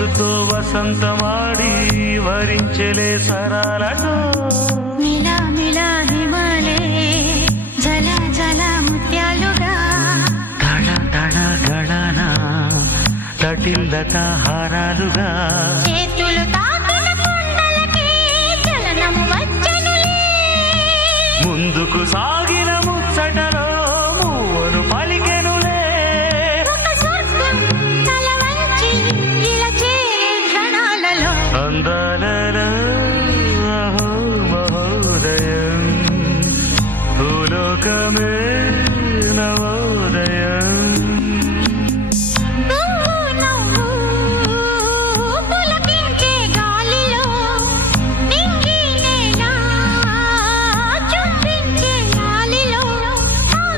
వయసుతో వసంతమాడి వరించెలే సరాలతో మిలా మిలా హిమాలే జల జల ముత్యాలుగా తళ తళ గళన తటిల్లత హారాలుగా చేతులు తాకిన కొండలకి చలనము వచ్చనులే ముందుకు సాగిన